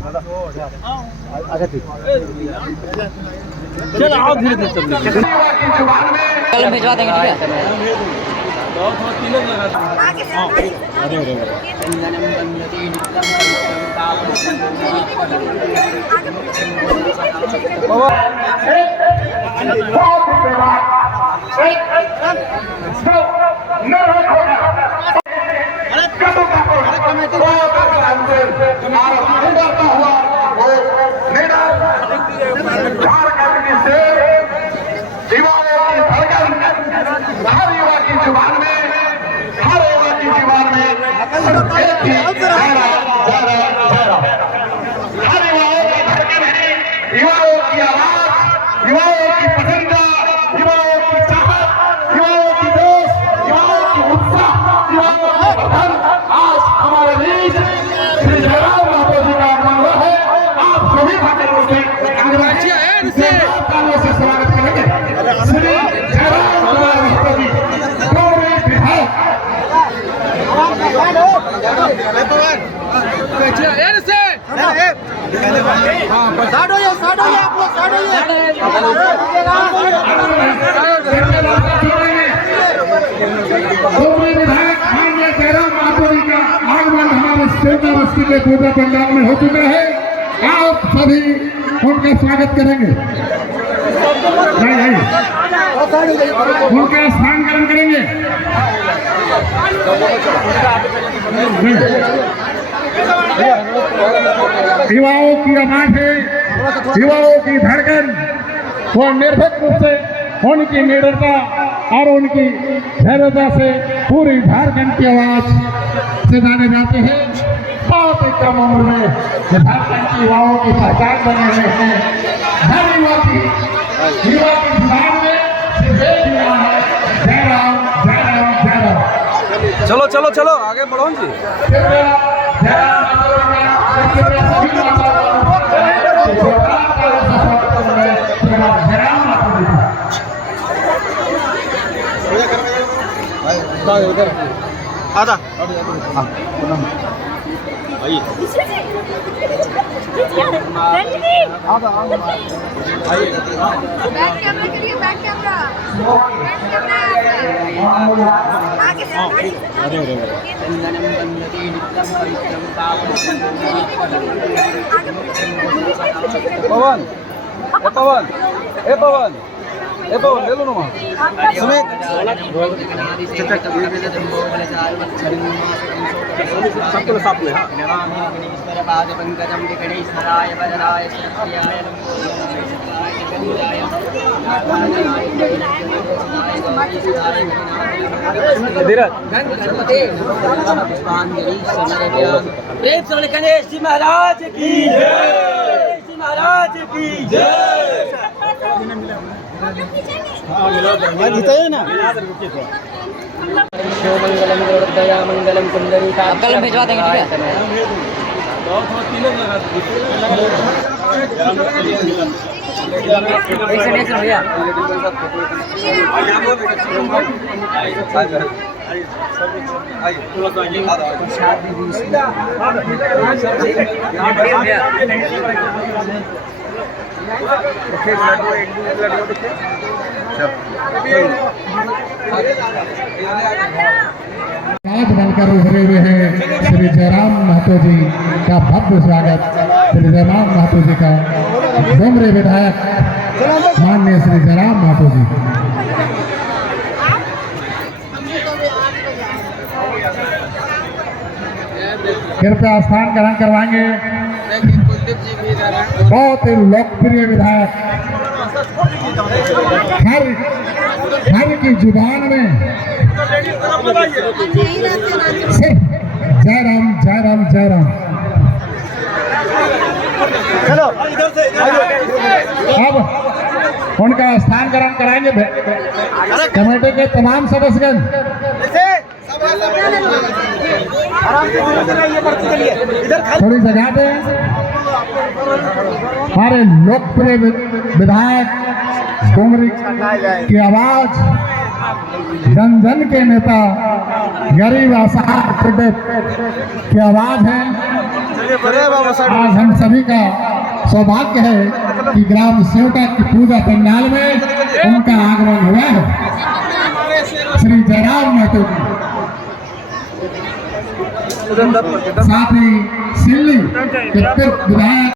अच्छा ठीक चलो आओ धीरे धीरे चल कल भिजवा देंगे ठीक है तिलक लगा अरे अरे के पूजा पंडाल में हो चुका है। आप सभी उनका स्वागत करेंगे, उनका स्थान ग्रहण करेंगे। युवाओं की आवाज है, युवाओं की धड़कन, वो निर्भीक रूप से उनकी निडरता और उनकी धैर्यता से पूरी झारखंड की आवाज से जाने जाते हैं। बहुत ही कम उम्र में झारखंड की युवाओं की पहचान बने हुए हैं। हर युवा की जुबान में सिर्फ एक युवा है, जय राम जय राम जय राम। चलो चलो चलो आगे बढ़ो जी। आधा आइए बैक कैमरा करिए, बैक कैमरा पवन पवन पवन पवन ले लो ना सुमित सबको साफ ले। गणेश जी महाराज की जय, जी महाराज की जय। ना मंगलम कुंडली का कल भिजवा देंगे ठीक है तिलक लगा भैया आज बनकर उभरे हुए हैं श्री जयराम महतो जी का भव्य स्वागत। श्री जयराम महतो जी का डोमरे विधायक माननीय श्री जयराम महतो जी। कृपया स्थान ग्रहण करवाएंगे। बहुत ही लोकप्रिय विधायक, हर की जुबान में सिर्फ जय राम जय राम जय राम। चलो इधर से अब उनका स्थान ग्रहण कराएंगे कमेटी के तमाम सदस्यगण। थोड़ी जगह दें। हमारे लोकप्रिय विधायक डोमरी की आवाज जन जन के नेता, गरीब असहाय पीड़ित की आवाज है। चलिए बाबा साहब। आज हम सभी का सौभाग्य है कि ग्राम सेवका की पूजा पंडाल में उनका आगमन हुआ है। श्री जयराम महतो जी, साथ ही सिल्ली के पूर्व विधायक